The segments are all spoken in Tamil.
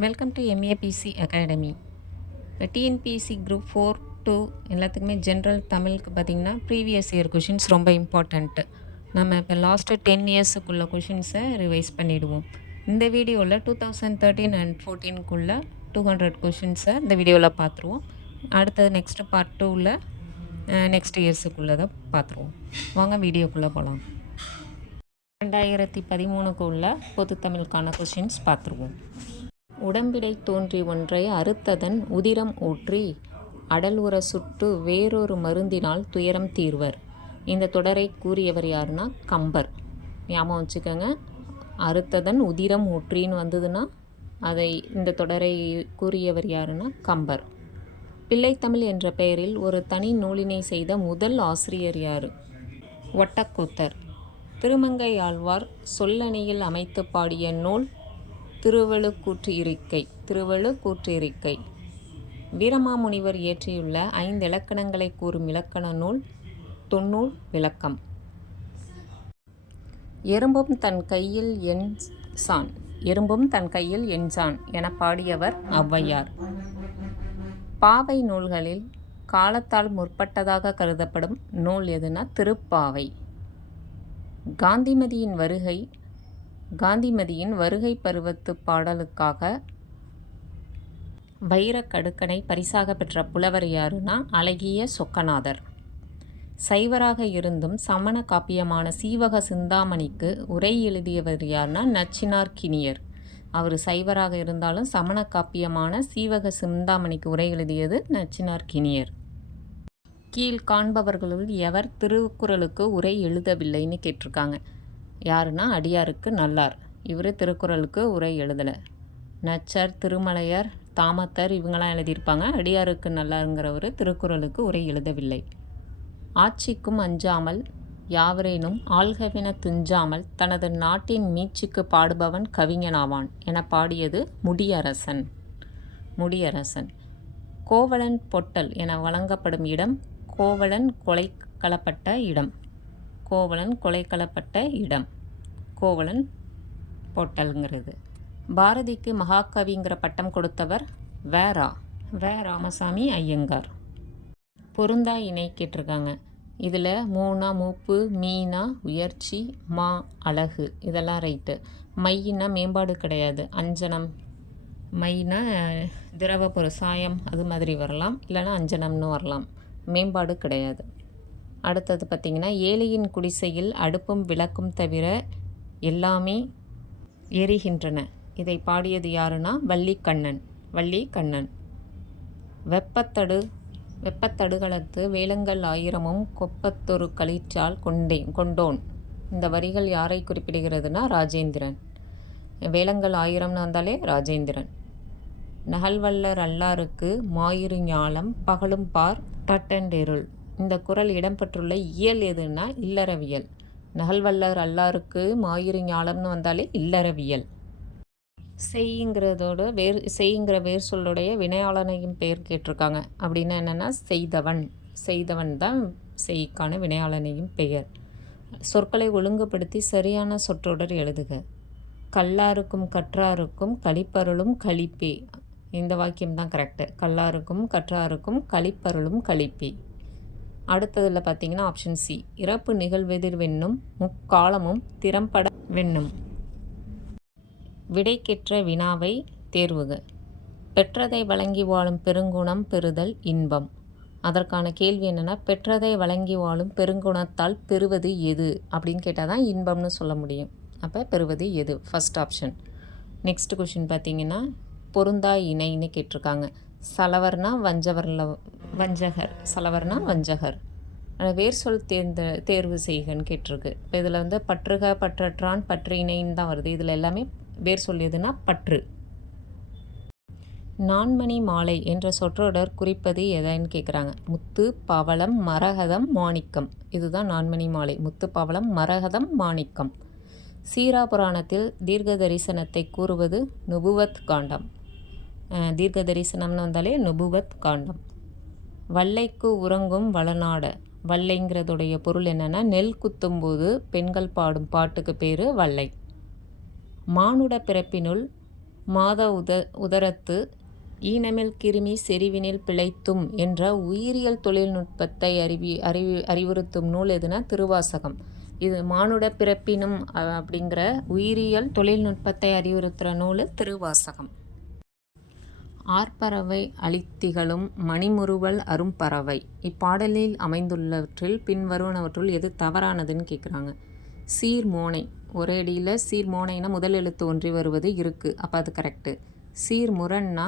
Welcome to MABC academy. இப்போ டிஎன்பிஎஸ்சி குரூப் 4-2 எல்லாத்துக்குமே ஜென்ரல் தமிழுக்கு பார்த்திங்கன்னா ப்ரீவியஸ் இயர் கொஷின்ஸ் ரொம்ப இம்பார்ட்டண்ட்டு. நம்ம இப்போ லாஸ்ட்டு 10 இயர்ஸுக்குள்ள கொஷின்ஸை ரிவைஸ் பண்ணிவிடுவோம். இந்த வீடியோவில் 2013 அண்ட் 14க்குள்ளே 200 கொஷின்ஸை இந்த வீடியோவில் பார்த்துருவோம். அடுத்தது நெக்ஸ்ட்டு பார்ட் 2ல் நெக்ஸ்ட் இயர்ஸுக்குள்ளே தான் பார்த்துருவோம். வாங்க வீடியோக்குள்ளே போகலாம். 2013க்கு உள்ள பொது தமிழுக்கான கொஷின்ஸ் பார்த்துருவோம். உடம்பிடை தோன்றி ஒன்றை அறுத்ததன் உதிரம் ஊற்றி அடல் உற சுட்டு வேறொரு மருந்தினால் துயரம் தீர்வர். இந்த தொடரை கூறியவர் யாருன்னா கம்பர். ஞாபகம் வச்சுக்கோங்க, அறுத்ததன் உதிரம் ஊற்றின்னு வந்ததுன்னா அதை இந்த தொடரை கூறியவர் யாருன்னா கம்பர். பிள்ளைத்தமிழ் என்ற பெயரில் ஒரு தனி நூலினை செய்த முதல் ஆசிரியர் யார்? ஒட்டக்கூத்தர். திருமங்கை ஆழ்வார் சொல்லணியில் அமைத்து பாடிய நூல் திருவழுக்கூற்று இருக்கை. வீரமாமுனிவர் இயற்றியுள்ள 5 இலக்கணங்களை கூறும் இலக்கண நூல் தொன்னூல் விளக்கம். எறும்பும் தன் கையில் எண்சான் என பாடியவர் ஔவையார். பாவை நூல்களில் காலத்தால் முற்பட்டதாக கருதப்படும் நூல் எதுனா திருப்பாவை. காந்திமதியின் வருகை பருவத்து பாடலுக்காக வைரக்கடுக்கனை பரிசாக பெற்ற புலவர் யாருன்னா அழகிய சொக்கநாதர். சைவராக இருந்தும் சமண காப்பியமான சீவக சிந்தாமணிக்கு உரை எழுதியவர் யாருன்னா நச்சினார் கினியர். அவர் சைவராக இருந்தாலும் சமண காப்பியமான சீவக சிந்தாமணிக்கு உரை எழுதியது நச்சினார் கினியர். கீழ் காண்பவர்களுள் எவர் திருக்குறளுக்கு உரை எழுதவில்லைன்னு கேட்டிருக்காங்க. யாருன்னா அடியாருக்கு நல்லார். இவர் திருக்குறளுக்கு உரை எழுதலை. நச்சர், திருமலையர், தாமத்தர் இவங்களாம் எழுதியிருப்பாங்க. அடியாருக்கு நல்லாருங்கிறவர் திருக்குறளுக்கு உரை எழுதவில்லை. ஆட்சிக்கும் அஞ்சாமல் யாவரேனும் ஆள்கவின துஞ்சாமல் தனது நாட்டின் மீட்சிக்கு பாடுபவன் கவிஞனாவான் என பாடியது முடியரசன். கோவலன் பொட்டல் என வழங்கப்படும் இடம் கோவலன் கொலை களப்பட்ட இடம் கோவலன் பொட்டல்ங்கிறது. பாரதிக்கு மகாகவிங்கிற பட்டம் கொடுத்தவர் வே ராமசாமி ஐயங்கார். பொருந்தா இணை கேட்டிருக்காங்க. இதில் மூணா மூப்பு, மீனா உயர்ச்சி, மா அழகு, இதெல்லாம் ரைட்டு. மையினா மேம்பாடு கிடையாது. அஞ்சனம், மைனா திரவ பொருள் சாயம் அது மாதிரி வரலாம், இல்லைன்னா அஞ்சனம்னு வரலாம். மேம்பாடு கிடையாது. அடுத்தது பார்த்திங்கன்னா ஏழையின் குடிசையில் அடுப்பும் விளக்கும் தவிர எல்லாமே எரிகின்றன. இதை பாடியது யாருன்னா வள்ளிக்கண்ணன். வெப்பத்தடுகளத்து வேலங்கள் 1000மும் கொப்பத்தொரு களிற்றால் கொண்டோன். இந்த வரிகள் யாரை குறிப்பிடுகிறதுனா ராஜேந்திரன். வேலங்கள் 1000ன்னு வந்தாலே ராஜேந்திரன். நகல்வல்லர் அல்லாருக்கு மாயிரு ஞாலம் பகலும் பார் தட்டண்டெருள். இந்த குறள் இடம்பெற்றுள்ள இயல் எதுன்னா இல்லறவியல். நகல்வல்லர் அல்லாருக்கு மாயிரு ஞாலம்னு வந்தாலே இல்லறவியல். செய்ங்கிற வேர் சொல்லுடைய வினையாளனையும் பெயர் கேட்டிருக்காங்க. அப்படின்னா என்னென்னா செய்தவன் தான் செய்க்கான வினையாளனையும் பெயர். சொற்களை ஒழுங்குபடுத்தி சரியான சொற்றொடர் எழுதுக. கல்லாருக்கும் கற்றாருக்கும் களிப்பருளும் களிப்பே. இந்த வாக்கியம் தான் கரெக்டு. கல்லாருக்கும் கற்றாருக்கும் களிப்பருளும் களிப்பே. அடுத்ததில் பார்த்திங்கன்னா ஆப்ஷன் சி, இறப்பு நிகழ்வெதிர் வென்னும் முக்காலமும் திறம்பட வென்னும். விடைக்கெற்ற வினாவை தேர்வுக. பெற்றதை வழங்கி வாழும் பெருங்குணம் பெறுதல் இன்பம். அதற்கான கேள்வி என்னென்னா, பெற்றதை வழங்கி வாழும் பெருங்குணத்தால் பெறுவது எது அப்படின்னு கேட்டால் தான் இன்பம்னு சொல்ல முடியும். அப்போ பெறுவது எது? First option. நெக்ஸ்ட் கொஷின் பார்த்திங்கன்னா பொருந்தா இணைன்னு கேட்டிருக்காங்க. சலவர்னா வஞ்சகர். வேர் சொல் தேர்வு செய்கன்னு கேட்டிருக்கு. இப்போ இதில் பற்றுக, பற்றற்றான், பற்று இணைன்னு தான் வருது. இதில் எல்லாமே வேர் சொல் எதுனா பற்று. நான்மணி மாலை என்ற சொற்றொடர் குறிப்பது எதைன்னு கேட்குறாங்க. முத்து, பவளம், மரகதம், மாணிக்கம். இதுதான் நான்மணி மாலை. முத்து, பவளம், மரகதம், மாணிக்கம். சீரா புராணத்தில் தீர்க்க தரிசனத்தை கூறுவது நுபுவத் காண்டம். தீர்க்க தரிசனம்னு வந்தாலே நுபுவத் காண்டம். வல்லைக்கு உறங்கும் வளநாட. வல்லைங்கிறதுடைய பொருள் என்னென்னா நெல் குத்தும்போது பெண்கள் பாடும் பாட்டுக்கு பேர் வல்லை. மானுட பிறப்பினுள் மாத உதரத்து ஈனமில் கிருமி செறிவினில் பிழைத்தும் என்ற உயிரியல் தொழில்நுட்பத்தை அறிவுறுத்தும் நூல் எதுனா திருவாசகம். இது மானுட பிறப்பினும் அப்படிங்கிற உயிரியல் தொழில்நுட்பத்தை அறிவுறுத்துகிற நூல் திருவாசகம். ஆர்ப்பறவை அளித்திகளும் மணிமுறுவல் அரும்பறவை. இப்பாடலில் அமைந்துள்ளவற்றில் பின்வருவனவற்றுள் எது தவறானதுன்னு கேட்குறாங்க. சீர்மோனை, ஒரே அடியில் சீர்மோனைனா முதல் எழுத்து ஒன்றி வருவது இருக்குது, அப்போ அது கரெக்டு. சீர்முரன்னா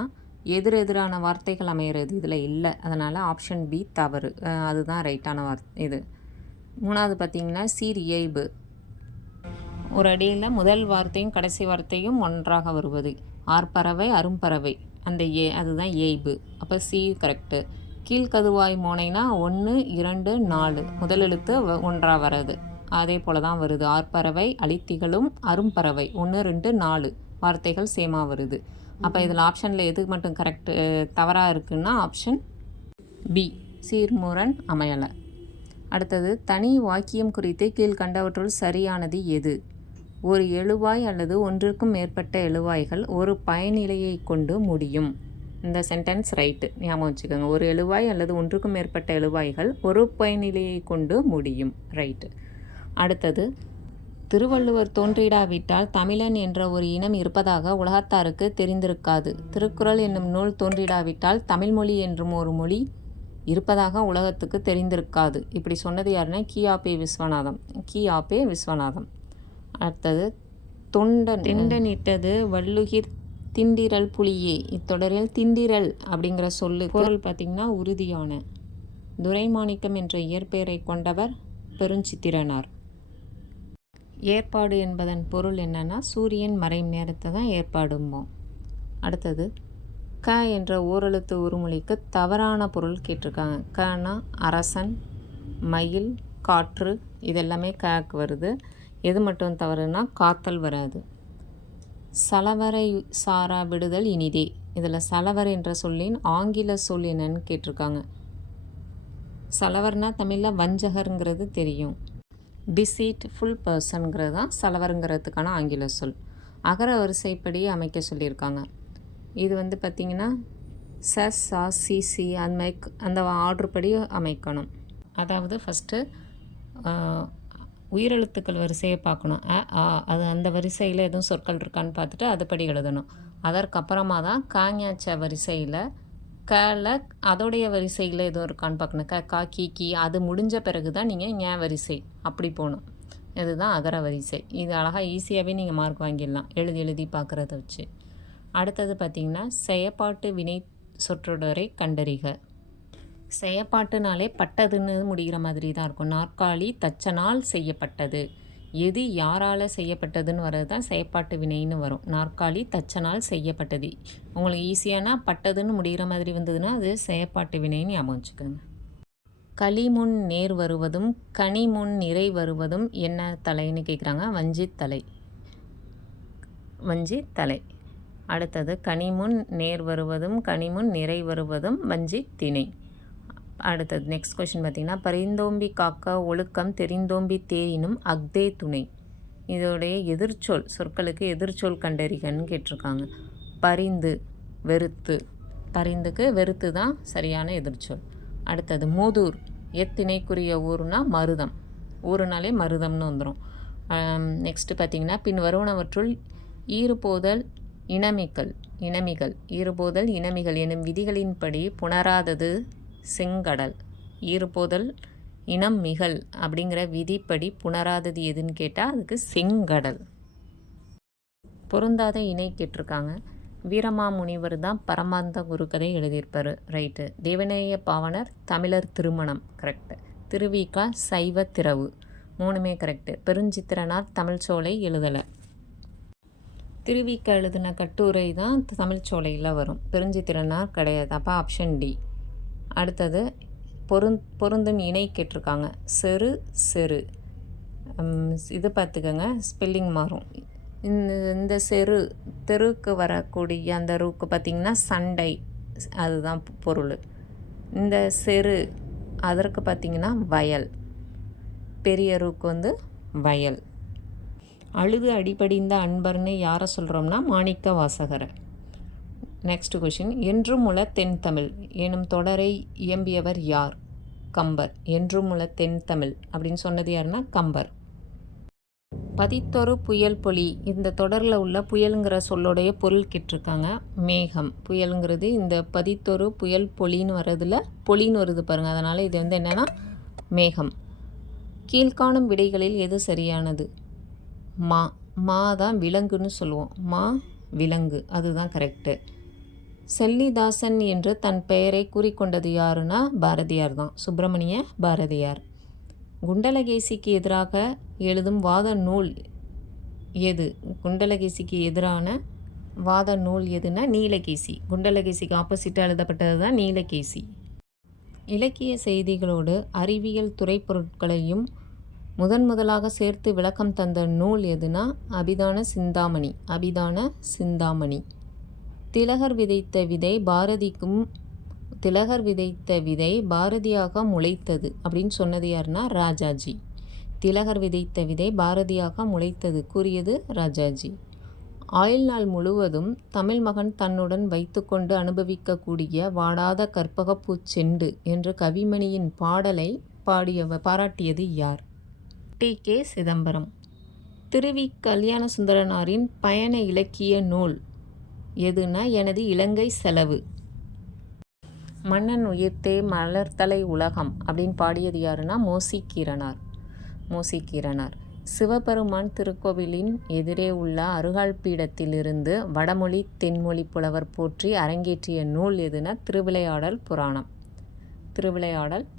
எதிரெதிரான வார்த்தைகள் அமையிறது இதில் இல்லை, அதனால் ஆப்ஷன் பி தவறு, அதுதான் ரைட்டான இது. மூணாவது பார்த்திங்கன்னா சீர் இயைபு, ஒரு அடியில் முதல் வார்த்தையும் கடைசி வார்த்தையும் ஒன்றாக வருவது. ஆர்ப்பறவை அரும்பறவை, அந்த அதுதான் இயைபு, அப்போ சி கரெக்டு. கீழ்கதுவாய் மோனைனா 1 2 4 முதல் எழுத்து ஒன்றாக வர்றது, அதே போல் தான் வருது. ஆர்ப்பறவை அளித்திகளும் அரும்பறவை 1 2 4 வார்த்தைகள் சேமாக வருது. அப்போ இதில் ஆப்ஷனில் எது மட்டும் கரெக்டு தவறாக இருக்குன்னா ஆப்ஷன் பி சீர்முரண் அமையலை. அடுத்தது தனி வாக்கியம் குறித்து கீழ்கண்டவற்றுள் சரியானது எது? ஒரு எழுவாய் அல்லது ஒன்றுக்கும் மேற்பட்ட எழுவாய்கள் ஒரு பயனிலையை கொண்டு முடியும். இந்த சென்டென்ஸ் ரைட்டு, ஞாபகம் வச்சுக்கோங்க. ஒரு எழுவாய் அல்லது ஒன்றுக்கும் மேற்பட்ட எழுவாய்கள் ஒரு பயனிலையை கொண்டு முடியும், ரைட்டு. அடுத்தது திருவள்ளுவர் தோன்றிடாவிட்டால் தமிழன் என்ற ஒரு இனம் இருப்பதாக உலகத்தாருக்கு தெரிந்திருக்காது. திருக்குறள் என்னும் நூல் தோன்றிடாவிட்டால் தமிழ்மொழி என்றும் ஒரு மொழி இருப்பதாக உலகத்துக்கு தெரிந்திருக்காது. இப்படி சொன்னது யாருன்னா கியாபே விஸ்வநாதம். அடுத்தது திண்டனிட்டது வள்ளுகிர் திண்டிரல் புலியே. இத்தொடரில் திண்டிரல் அப்படிங்கிற சொல்லு பொருள் பார்த்திங்கன்னா உறுதியான. துரைமாணிக்கம் என்ற இயற்பெயரை கொண்டவர் பெருஞ்சித்திரனார். ஏற்பாடு என்பதன் பொருள் என்னன்னா சூரியன் மறையும் நேரத்தை தான் ஏற்பாடும்போம். அடுத்தது க என்ற ஓரெழுத்து உருமொழிக்கு தவறான பொருள் கேட்டிருக்காங்க. கனா அரசன், மயில், காற்று, இதெல்லாமே கக்கு வருது. எது மட்டும் தவறுனா காத்தல் வராது. சலவரை சாரா விடுதல் இனிதே. இதில் சலவர் என்ற சொல்லின் ஆங்கில சொல் என்னன்னு கேட்டிருக்காங்க. சலவர்னா தமிழில் வஞ்சகருங்கிறது தெரியும். டிசீட்ஃபுல் பர்சன்கிறது தான் சலவருங்கிறதுக்கான ஆங்கில சொல். அகர வரிசைப்படி அமைக்க சொல்லியிருக்காங்க. இது பார்த்திங்கன்னா சிசி அந்த ஆர்டர் படி அமைக்கணும். அதாவது ஃபஸ்ட்டு உயிரெழுத்துக்கள் வரிசையை பார்க்கணும். அது அந்த வரிசையில் எதுவும் சொற்கள் இருக்கான்னு பார்த்துட்டு அதுபடி எழுதணும். அதற்கப்புறமா தான் காஞாச்ச வரிசையில் கல அதோடைய வரிசையில் எதுவும் இருக்கான்னு பார்க்கணும். கா கி அது முடிஞ்ச பிறகு தான் நீங்கள் ஞ வரிசை அப்படி போகணும். இதுதான் அகர வரிசை. இது அழகாக ஈஸியாகவே நீங்கள் மார்க் வாங்கிடலாம் எழுதி பார்க்குறத வச்சு. அடுத்தது பார்த்திங்கன்னா செயப்பாட்டு வினை சொற்றொடரை கண்டறிக. செயப்பாட்டுனாலே பட்டதுன்னு முடிகிற மாதிரி தான் இருக்கும். நாற்காலி தச்சனால் செய்யப்பட்டது. எது யாரால் செய்யப்பட்டதுன்னு வர்றது தான் செயப்பாட்டு வினைன்னு வரும். நாற்காலி தச்சனால் செய்யப்பட்டது. உங்களுக்கு ஈஸியானா பட்டதுன்னு முடிகிற மாதிரி வந்ததுன்னா அது செயப்பாட்டு வினைன்னு ஞாபகம் வச்சுக்கோங்க. களிமுன் நேர் வருவதும் கனிமுன் நிறை வருவதும் என்ன தலைன்னு கேட்குறாங்க. வஞ்சித்தலை. அடுத்தது கனிமுன் நேர் வருவதும் கனிமுன் நிறை வருவதும் வஞ்சி திணை. அடுத்தது நெக்ஸ்ட் கொஷின் பார்த்திங்கன்னா பரிந்தோம்பி காக்க ஒழுக்கம் தெரிந்தோம்பி தேரினும் அக்தே துணை. இதோடைய எதிர்ச்சொல் சொற்களுக்கு எதிர்ச்சொல் கண்டறிகன்னு கேட்டிருக்காங்க. பரிந்து வெறுத்து, பரிந்துக்கு வெறுத்து தான் சரியான எதிர்ச்சொல். அடுத்தது மூதூர் எத்திணைக்குரிய ஊர்னா மருதம், ஊருனாலே மருதம்னு வந்துடும். நெக்ஸ்ட்டு பார்த்திங்கன்னா பின் வருவனவற்றுள் ஈறுபோதல் இனமிகள் எனும் விதிகளின்படி புணராதது செங்கடல். ஈறுபோதல் இனம் மிகல் அப்படிங்கிற விதிப்படி புணராதது எதுன்னு கேட்டால் அதுக்கு செங்கடல். பொருந்தாத இணை கேட்டிருக்காங்க. வீரமாமுனிவர் தான் பரமாந்த குருக்கதை எழுதியிருப்பார், ரைட்டு. தேவநேய பாவனர் தமிழர் திருமணம், கரெக்டு. திருவிக்கா சைவ திறவு, 3மே கரெக்டு. பெருஞ்சித்திரனார் தமிழ்ச்சோலை எழுதலை. திருவிக்கா எழுதின கட்டுரை தான் தமிழ்ச்சோலையில் வரும், பெருஞ்சித்திரனார் கிடையாது, அப்போ ஆப்ஷன் டி. அடுத்தது பொருந்தும் இணை கேட்டிருக்காங்க. செரு இது பார்த்துக்கோங்க, ஸ்பெல்லிங் மாறும். இந்த தெருக்கு வரக்கூடிய அந்த ரூக்கு பார்த்திங்கன்னா சண்டை, அதுதான் பொருள். இந்த செரு அதற்கு பார்த்திங்கன்னா வயல், பெரிய ரூக்கு வயல். அழுது அடிபடிந்த அன்பர்னு யாரை சொல்கிறோம்னா மாணிக்க வாசகரை. நெக்ஸ்ட் கொஷின், என்றுமுள தென்தமிழ் எனும் தொடரை இயம்பியவர் யார்? கம்பர். என்றுமுள தென்தமிழ் அப்படின்னு சொன்னது யாருன்னா கம்பர். பதித்தொரு புயல் பொலி, இந்த தொடரில் உள்ள புயலுங்கிற சொல்லோடைய பொருள் கேட்டிருக்காங்க. மேகம். புயலுங்கிறது இந்த பதித்தொரு புயல் பொலின்னு வர்றதுல பொலின்னு வருது பாருங்கள், அதனால் இது என்னென்னா மேகம். கீழ்காணும் விடைகளில் எது சரியானது? மா. மா தான் விலங்குன்னு சொல்லுவோம். மா விலங்கு, அதுதான் கரெக்டு. செல்லிதாசன் என்று தன் பெயரை கூறிக்கொண்டது யாருன்னா பாரதியார் தான், சுப்பிரமணிய பாரதியார். குண்டலகேசிக்கு எதிராக எழுதும் வாத நூல் எது? குண்டலகேசிக்கு எதிரான வாத நூல் எதுனா நீலகேசி. குண்டலகேசிக்கு ஆப்போசிட்டாக எழுதப்பட்டது தான் நீலகேசி. இலக்கிய செய்திகளோடு அறிவியல் துறை பொருட்களையும் முதலாக சேர்த்து விளக்கம் தந்த நூல் எதுனா அபிதான சிந்தாமணி. அபிதான சிந்தாமணி. திலகர் விதைத்த விதை பாரதியாக முளைத்தது அப்படின்னு சொன்னது யாருன்னா ராஜாஜி. திலகர் விதைத்த விதை பாரதியாக முளைத்தது கூறியது ராஜாஜி. ஆயுள் நாள் முழுவதும் தமிழ் மகன் தன்னுடன் வைத்துக்கொண்டு அனுபவிக்கக்கூடிய வாடாத கற்பகப்பூ செண்டு என்ற கவிமணியின் பாடலை பாராட்டியது யார்? டி.கே. சிதம்பரம். திருவி கல்யாண சுந்தரனாரின் பயண இலக்கிய நூல் எதுனா எனது இலங்கை செலவு. மன்னன் உயிர்த்தே மலர்தலை உலகம் அப்படின்னு பாடியது யாருன்னா மோசிகீரனார். சிவபெருமான் திருக்கோவிலின் எதிரே உள்ள அருகால் பீடத்திலிருந்து வடமொழி தென்மொழி புலவர் போற்றி அரங்கேற்றிய நூல் எதுனா திருவிளையாடல்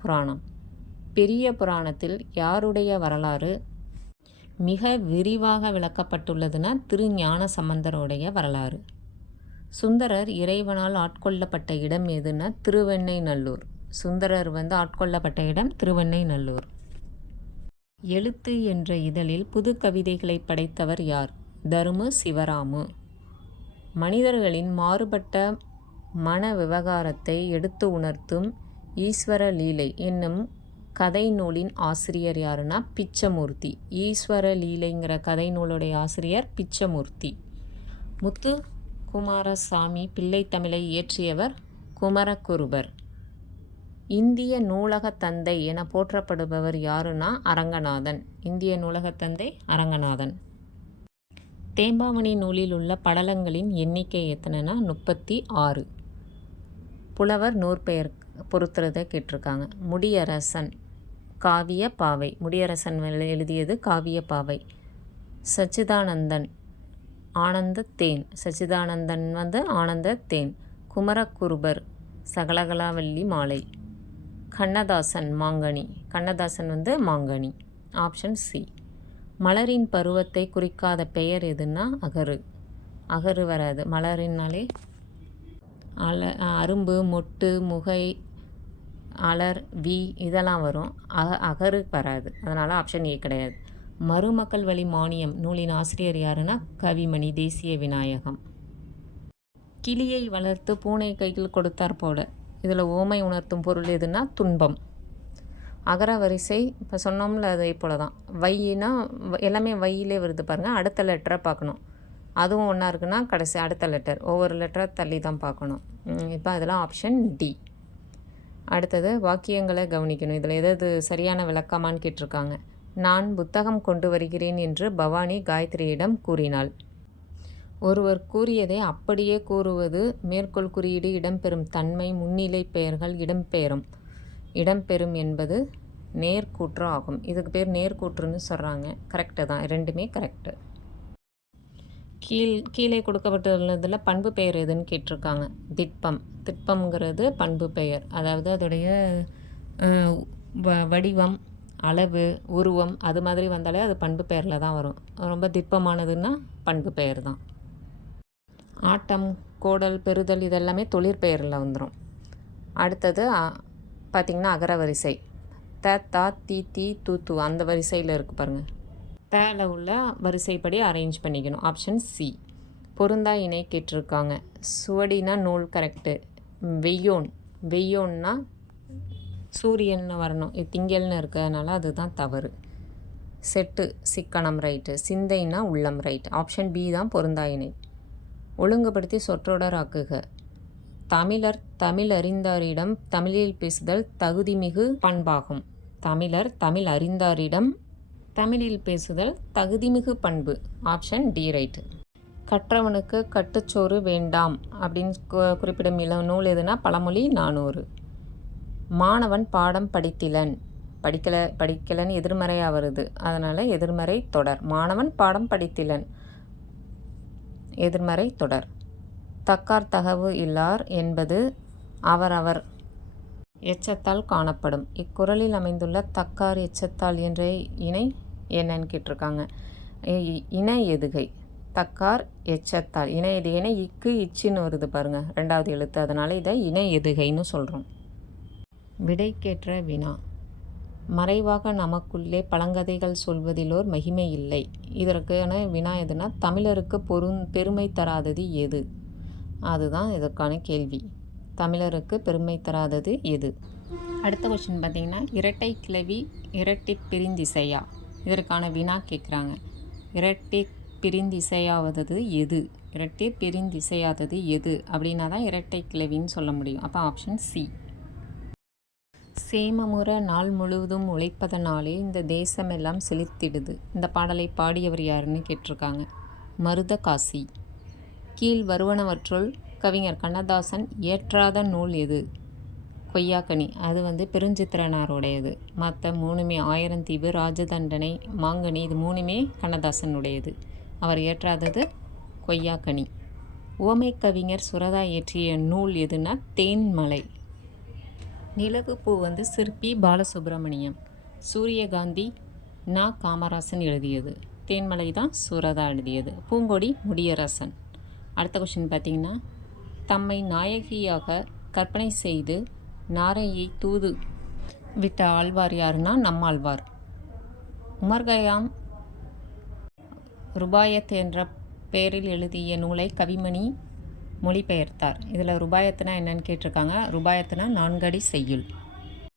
புராணம். பெரிய புராணத்தில் யாருடைய வரலாறு மிக விரிவாக விளக்கப்பட்டுள்ளதுன்னா திருஞான சம்பந்தருடைய வரலாறு. சுந்தரர் இறைவனால் ஆட்கொள்ளப்பட்ட இடம் எதுன்னா திருவெண்ணைநல்லூர். சுந்தரர் ஆட்கொள்ளப்பட்ட இடம் திருவெண்ணைநல்லூர். எழுத்து என்ற இதழில் புது கவிதைகளை படைத்தவர் யார்? தருமு சிவராமு. மனிதர்களின் மாறுபட்ட மன விவகாரத்தை எடுத்து உணர்த்தும் ஈஸ்வர லீலை என்னும் கதை நூலின் ஆசிரியர் யாருன்னா பிச்சமூர்த்தி. ஈஸ்வர லீலைங்கிற கதை நூலுடைய ஆசிரியர் பிச்சமூர்த்தி. முத்து குமாரசாமி பிள்ளை தமிழை இயற்றியவர் குமரகுருபர். இந்திய நூலக தந்தை என போற்றப்படுபவர் யாருன்னா அரங்கநாதன். இந்திய நூலக தந்தை அரங்கநாதன். தேம்பாவணி நூலில் உள்ள படலங்களின் எண்ணிக்கை எத்தனைனா 36. புலவர் நூற்பெயர் பொறுத்துறதை கேட்டிருக்காங்க. முடியரசன் காவிய பாவை. முடியரசன் எழுதியது காவிய பாவை. சச்சிதானந்தன் ஆனந்தத்தேன். சச்சிதானந்தன் ஆனந்தத்தேன். குமரகுருபர் சகலகலாவல்லி மாலை. கண்ணதாசன் மாங்கனி. கண்ணதாசன் மாங்கனி. Option C. மலரின் பருவத்தை குறிக்காத பெயர் எதுன்னா அகரு. அகரு வராது. மலரினாலே அரும்பு, மொட்டு, முகை, அலர், வி இதெல்லாம் வரும். அகரு வராது. அதனால் ஆப்ஷன் ஏ கிடையாது. மருமக்கள் வழி மானியம் நூலின் ஆசிரியர் யாருன்னா கவிமணி தேசிய விநாயகம். கிளியை வளர்த்து பூனை கையில் கொடுத்தார் போல, இதில் ஓமை உணர்த்தும் பொருள் எதுனா துன்பம். அகர வரிசை இப்போ சொன்னோம்ல அதே போல தான். வையினா எல்லாமே வையிலே வருது பாருங்கள். அடுத்த லெட்டரை பார்க்கணும். அதுவும் ஒன்றா இருக்குன்னா கடைசி அடுத்த லெட்டர், ஒவ்வொரு லெட்டரை தள்ளி தான் பார்க்கணும். இப்போ அதெல்லாம் ஆப்ஷன் டி. அடுத்தது வாக்கியங்களை கவனிக்கணும். இதில் எதாவது சரியான விளக்கமான்னு கேட்டிருக்காங்க. நான் புத்தகம் கொண்டு வருகிறேன் என்று பவானி காயத்ரியிடம் கூறினாள். ஒருவர் கூறியதை அப்படியே கூறுவது மேற்கோள் குறியீடு இடம்பெறும் தன்மை முன்னிலை பெயர்கள் இடம்பெறும் என்பது நேர்கூற்று ஆகும். இதுக்கு பேர் நேர்கூற்றுன்னு சொல்கிறாங்க. கரெக்டு தான், ரெண்டுமே கரெக்டு. கீழே கொடுக்கப்பட்டுள்ளதில் பண்பு பெயர் எதுன்னு கேட்டிருக்காங்க. திட்பம். திட்பம்ங்கிறது பண்பு பெயர். அதாவது அதோடைய வடிவம், அளவு, உருவம் அது மாதிரி வந்தாலே அது பண்பு பெயரில் தான் வரும். ரொம்ப திட்பமானதுன்னா பண்பு பெயர் தான். ஆட்டம், கோடல், பெறுதல் இதெல்லாமே தொழிற்பெயரில் வந்துடும். அடுத்தது பார்த்திங்கன்னா அகரவரிசை. த, தா, தி, தி, து, து அந்த வரிசையில் இருக்குது பாருங்கள். தேல உள்ள வரிசைப்படி அரேஞ்ச் பண்ணிக்கணும். Option C. பொருந்தா இணை கேட்டிருக்காங்க. சுவடினா நூல் கரெக்டு. வெய்யோன்னா சூரியன்னு வரணும். திங்கள்னு இருக்கிறதுனால அதுதான் தவறு. செட்டு சிக்கனம் ரைட்டு, சிந்தைனா உள்ளம் ரைட். ஆப்ஷன் பி தான் பொருந்தா இணை. ஒழுங்குபடுத்தி சொற்றொடர் ஆக்குக. தமிழர் தமிழ் அறிந்தாரிடம் தமிழில் பேசுதல் தகுதிமிகு பண்பாகும். தமிழர் தமிழ் அறிந்தாரிடம் தமிழில் பேசுதல் தகுதிமிகு பண்பு. Option D right. கற்றவனுக்கு கட்டுச்சோறு வேண்டாம் அப்படின்னு குறிப்பிடும் நூல் எதுனா பழமொழி 400. மாணவன் பாடம் படிக்கலன்னு எதிர்மறையாக வருது, அதனால் எதிர்மறை தொடர். மாணவன் பாடம் படித்திலன் எதிர்மறை தொடர். தக்கார் தகவு இல்லார் என்பது அவரவர் எச்சத்தால் காணப்படும். இக்குறளில் அமைந்துள்ள தக்கார் எச்சத்தால் என்ற இணை என்னன்னு கேட்டிருக்காங்க. இணை எதுகை. தக்கார் எச்சத்தால் இணை எதுகைனா இக்கு இச்சின்னு வருது பாருங்கள், 2வது எழுத்து. அதனால் இதை இணை எதுகைன்னு சொல்கிறோம். விடைக்கேற்ற வினா. மறைவாக நமக்குள்ளே பழங்கதைகள் சொல்வதிலோர் மகிமை இல்லை. இதற்கான வினா எதுனா தமிழருக்கு பெருமை தராதது எது? அதுதான் இதற்கான கேள்வி. தமிழருக்கு பெருமை தராதது எது? அடுத்த கொஸ்டின் பார்த்திங்கன்னா, இரட்டை கிளவி இரட்டி பிரிந்திசையா. இதற்கான வினா கேட்குறாங்க. இரட்டி பிரிந்திசையாவதது எது? இரட்டி பிரிந்திசையாதது எது அப்படின்னா தான் இரட்டை கிளவின்னு சொல்ல முடியும். அப்போ ஆப்ஷன் சி. சேமமுற நாள் முழுவதும் உழைப்பதனாலே இந்த தேசமெல்லாம் செழித்திடுது. இந்த பாடலை பாடியவர் யாருன்னு கேட்டிருக்காங்க. மருதகாசி. கீழ் வருவனவற்றுள் கவிஞர் கண்ணதாசன் இயற்றாத நூல் எது? கொய்யாக்கனி. அது பெருஞ்சித்திரனாருடையது. மற்ற 3மே ஆயிரந்தீவு, ராஜதண்டனை, மாங்கனி, இது 3மே கண்ணதாசனுடையது. அவர் இயற்றாதது கொய்யாக்கனி. உவமை கவிஞர் சுரதா இயற்றிய நூல் எதுனா தேன்மலை. நிலவுப்பூ சிற்பி பாலசுப்ரமணியம். சூரியகாந்தி நா. காமராசன் எழுதியது. தேன்மலை தான் சுரதா எழுதியது. பூங்கொடி முடியரசன். அடுத்த கொஸ்டின் பார்த்திங்கன்னா, தம்மை நாயகியாக கற்பனை செய்து நாரையை தூது விட்ட ஆழ்வார் யாருன்னா நம்மாழ்வார். உமர்கயாம் ருபாயத் என்ற பெயரில் எழுதிய நூலை கவிமணி மொழிபெயர்த்தார். இதில் ருபாயத்துனா என்னன்னு கேட்டிருக்காங்க. ருபாயத்துனா 4 அடி செய்யுள்.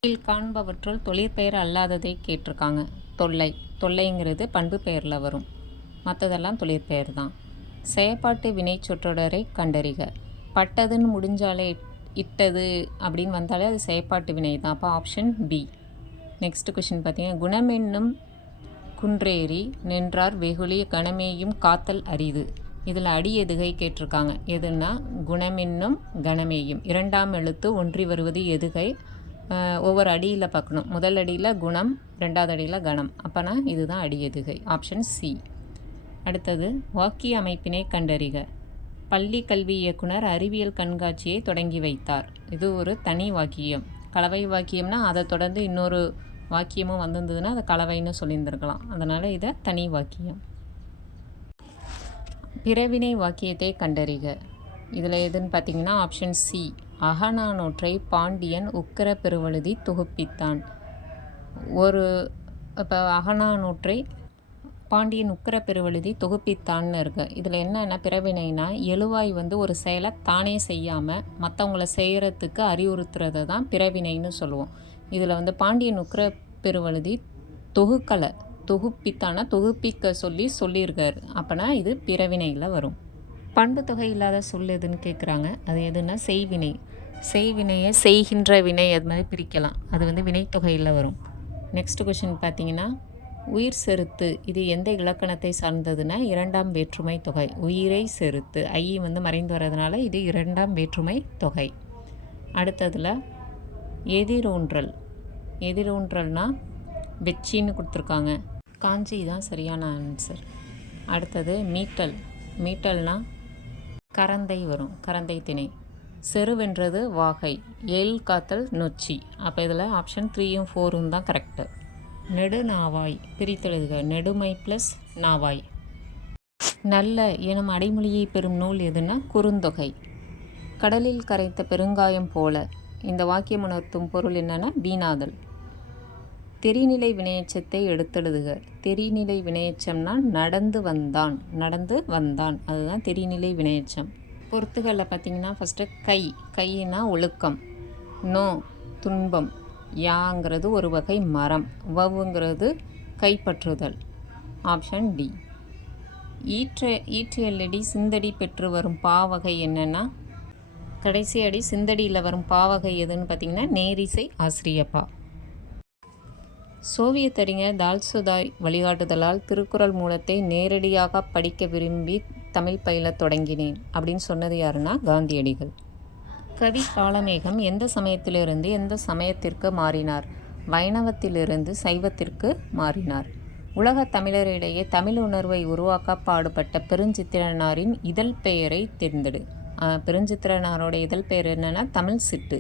கீழ் காண்பவற்றுள் தொழிற்பெயர் அல்லாததை கேட்டிருக்காங்க. தொல்லைங்கிறது பண்பு பெயரில் வரும், மற்றதெல்லாம் தொழிற்பெயர் தான். செயற்பாட்டு வினை சொற்றொடரை கண்டறிக. பட்டதுன்னு முடிஞ்சாலே இட்டது அப்படின்னு வந்தாலே அது செயற்பாட்டு வினை தான். அப்போ ஆப்ஷன் பி. நெக்ஸ்ட் கொஷின் பார்த்தீங்கன்னா, குணமென்னும் குன்றேறி நின்றார் வெகுளி கணமேயும் காத்தல் அரிது. இதில் அடி எதுகை கேட்டிருக்காங்க. எதுன்னா குணமென்னும் கணமேயும். 2ஆம் எழுத்து ஒன்றி வருவது எதுகை. ஒவ்வொரு அடியில் பார்க்கணும். முதல் அடியில் குணம், 2வது அடியில் கணம். அப்போனா இதுதான் அடி எதுகை. Option C. அடுத்தது வாக்கிய அமைப்பினை கண்டறிக. பள்ளி கல்வி இயக்குனர் அறிவியல் கண்காட்சியை தொடங்கி வைத்தார். இது ஒரு தனி வாக்கியம். கலவை வாக்கியம்னா அதை தொடர்ந்து இன்னொரு வாக்கியமும் வந்திருந்ததுன்னா அதை கலவைன்னு சொல்லியிருந்திருக்கலாம். அதனால் இதை தனி வாக்கியம். பிறவினை வாக்கியத்தை கண்டறிக. இதில் எதுன்னு பார்த்தீங்கன்னா ஆப்ஷன் சி. அகநானூற்றை பாண்டியன் உக்கிர பெருவழுதி தொகுப்பித்தான். இப்போ அகநானூற்றை பாண்டியன் உக்கிர பெருவழுதி தொகுப்பித்தான்னு இருக்கு. இதில் என்னென்னா பிறவினைனா எழுவாய் ஒரு செயலை தானே செய்யாமல் மற்றவங்கள செய்கிறதுக்கு அறிவுறுத்துறதை தான் பிறவினைன்னு சொல்லுவோம். இதில் பாண்டியன் உக்கிர பெருவழுதி தொகுப்பித்தானா தொகுப்பிக்க சொல்லியிருக்காரு. அப்போனா இது பிறவினையில் வரும். பண்பு தொகை இல்லாத சொல் எதுன்னு கேட்குறாங்க. அது எதுனா செய்வினை. செய்வினையை செய்கின்ற வினை அது மாதிரி பிரிக்கலாம். அது வினைத்தொகையில் வரும். நெக்ஸ்ட் கொஷின் பார்த்தீங்கன்னா, உயிர் செருத்து இது எந்த இலக்கணத்தை சார்ந்ததுன்னா 2ஆம் வேற்றுமை தொகை. உயிரை செருத்து ஐ மறைந்து வர்றதுனால இது 2ஆம் வேற்றுமை தொகை. அடுத்ததில் எதிரூன்றல். எதிரூன்றல்னா வெச்சின்னு கொடுத்துருக்காங்க. காஞ்சி தான் சரியான ஆன்சர். அடுத்தது மீட்டல். மீட்டல்னா கரந்தை வரும், கரந்தை திணை. செருவென்றது வாகை. எல் காத்தல் நொச்சி. அப்போ இதில் ஆப்ஷன் 3யும் 4ம் தான் கரெக்டு. நெடுநாவாய் பிரித்தெழுதுக. நெடுமை ப்ளஸ் நாவாய். நல்ல எனும் அடைமொழியை பெறும் நூல் எதுனா குறுந்தொகை. கடலில் கரைத்த பெருங்காயம் போல. இந்த வாக்கியம் உணர்த்தும் பொருள் என்னன்னா வீணாதல். தெரிநிலை வினையெச்சத்தை எடுத்தெழுதுக. தெரிநிலை வினையெச்சம்னா நடந்து வந்தான், நடந்து வந்தான், அதுதான் தெரிநிலை வினையெச்சம். பொறுத்துகளில் பார்த்திங்கன்னா ஃபஸ்ட்டு கைனா ஒழுக்கம். நோ துன்பம். யாங்கிறது ஒரு வகை மரம். வவுங்கிறது கைப்பற்றுதல். Option D. ஈற்றியலடி சிந்தடி பெற்று வரும் பாவகை என்னென்னா, கடைசி அடி சிந்தடியில் வரும் பாவகை எதுன்னு பார்த்திங்கன்னா நேரிசை ஆசிரியப்பா. சோவியத் அறிஞர் தால்சுதாய் வழிகாட்டுதலால் திருக்குறள் மூலத்தை நேரடியாக படிக்க விரும்பி தமிழ் பயில தொடங்கினேன் அப்படின்னு சொன்னது யாருன்னா காந்தியடிகள். கவி காளமேகம் எந்த சமயத்திலிருந்து எந்த சமயத்திற்கு மாறினார்? வைணவத்திலிருந்து சைவத்திற்கு மாறினார். உலகத் தமிழரிடையே தமிழ் உணர்வை உருவாக்க பாடுபட்ட பெருஞ்சித்திரனாரின் இதழ் பெயரை தேர்ந்தெடு. பெருஞ்சித்திரனாரோட இதழ் பெயர் என்னென்னா தமிழ் சிட்டு.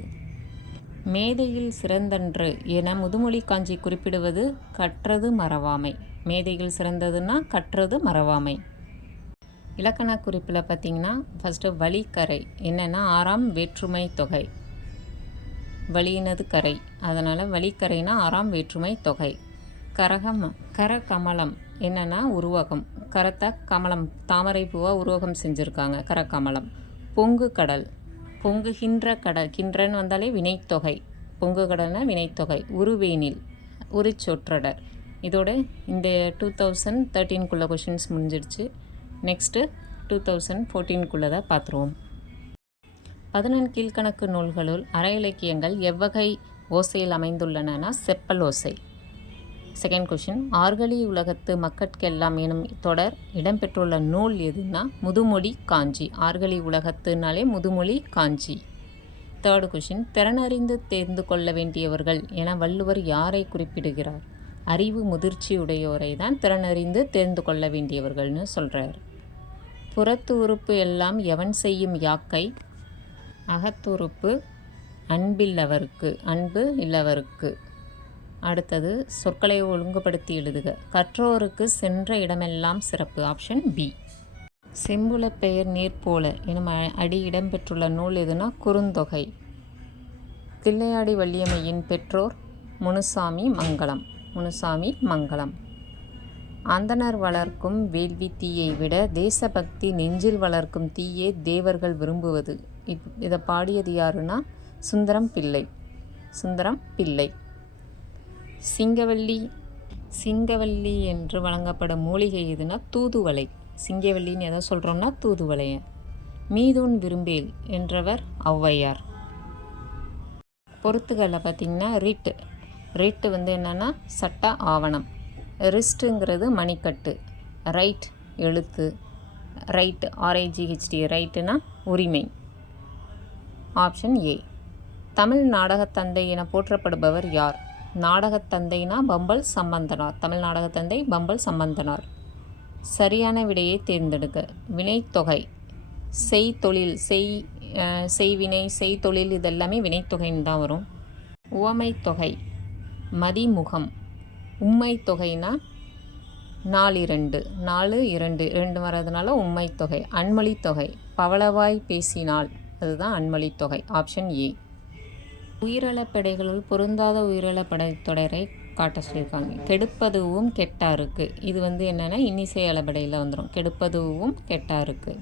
மேதையில் சிறந்தன்று என முதுமொழி காஞ்சி குறிப்பிடுவது கற்றது மறவாமை. மேதையில் சிறந்ததுன்னா கற்றது மறவாமை. இலக்கண குறிப்பில் பார்த்திங்கன்னா ஃபஸ்ட்டு வழிக்கரை என்னென்னா 6ஆம் வேற்றுமை தொகை. வழியினது கரை, அதனால் வழிக்கரைனா 6ஆம் வேற்றுமை தொகை. கரகமலம் என்னென்னா உருவகம். கரத்தை கமலம் தாமரை பூவாக உருவகம் செஞ்சுருக்காங்க, கரகமலம். பொங்கு கடல், பொங்குகின்ற கடல், கின்றன்னு வந்தாலே வினைத்தொகை. பொங்கு கடல்னா வினைத்தொகை. உருவேனில், உரிச்சொற்றடர். இதோட இந்த 2013 கொஷின்ஸ் முடிஞ்சிடுச்சு. நெக்ஸ்ட்டு 2014 தான் பார்த்துருவோம். 11 கீழ்கணக்கு நூல்களுள் அற இலக்கியங்கள் எவ்வகை ஓசையில் அமைந்துள்ளன? செப்பல் ஓசை. செகண்ட் கொஷின், ஆர்கலி உலகத்து மக்கட்கெல்லாம் எனும் தொடர் இடம்பெற்றுள்ள நூல் எதுனா முதுமொழி காஞ்சி. ஆர்கலி உலகத்துனாலே முதுமொழி காஞ்சி. தேர்டு கொஷின், திறனறிந்து தேர்ந்து கொள்ள வேண்டியவர்கள் என வள்ளுவர் யாரை குறிப்பிடுகிறார்? அறிவு முதிர்ச்சியுடையோரை தான் திறனறிந்து தேர்ந்து கொள்ள வேண்டியவர்கள்னு சொல்கிறார். புறத்து உறுப்பு எல்லாம் எவன் செய்யும் யாக்கை? அகத்துறுப்பு அன்பில்லவருக்கு, அன்பு இல்லவருக்கு. அடுத்தது சொற்களை ஒழுங்குபடுத்தி எழுதுக. கற்றோருக்கு சென்ற இடமெல்லாம் சிறப்பு. Option B. செம்புல பெயர் நீர்போல எனும் அடி இடம்பெற்றுள்ள நூல் எதுனா குறுந்தொகை. தில்லையாடி வள்ளியம்மையின் பெற்றோர் முனுசாமி மங்கலம். முனுசாமி மங்கலம். அந்தணர் வளர்க்கும் வேள்வி தீயை விட தேசபக்தி நெஞ்சில் வளர்க்கும் தீயே தேவர்கள் விரும்புவது. இதை பாடியது யாருன்னா சுந்தரம் பிள்ளை. சுந்தரம் பிள்ளை. சிங்கவல்லி என்று வழங்கப்படும் மூலிகை எதுனா தூதுவளை. சிங்கவல்லின்னு எதை சொல்கிறோம்னா தூதுவளைய. மீதூன் விரும்பேல் என்றவர் ஔவையார். பொறுத்துகளில் பார்த்திங்கன்னா ரிட்டு வந்து என்னென்னா சட்ட ஆவணம். ரிஸ்ட்டுங்கிறது மணிக்கட்டு. ரைட் எழுத்து. ரைட் RIGHT ரைட்டுனா உரிமை. Option A. தமிழ் நாடகத்தந்தை என போற்றப்படுபவர் யார்? நாடகத்தந்தைனா பம்பல் சம்பந்தனார். தமிழ் நாடகத்தந்தை பம்பல் சம்பந்தனார். சரியான விடையை தேர்ந்தெடுக்க. வினைத்தொகை, செய்தொழில், செய்வினை, செய்தொழில் இதெல்லாமே வினைத்தொகைன்னு தான் வரும். உவமை தொகை, மதிமுகம். உம்மை தொகைனா 4 வர்றதுனால உம்மை தொகை. அன்மொழி தொகை, பவளவாய் பேசினால், அதுதான் அன்மொழி தொகை. Option A. உயிரிழப்படைகளுள் பொருந்தாத உயிரிழப்படை தொடரை காட்ட சொல்லியிருக்காங்க. கெடுப்பதுவும் கெட்டாருக்கு. இது வந்து என்னென்னா இன்னிசை அளபடையில் வந்துடும். கெடுப்பதுவும் கெட்டாருக்கு.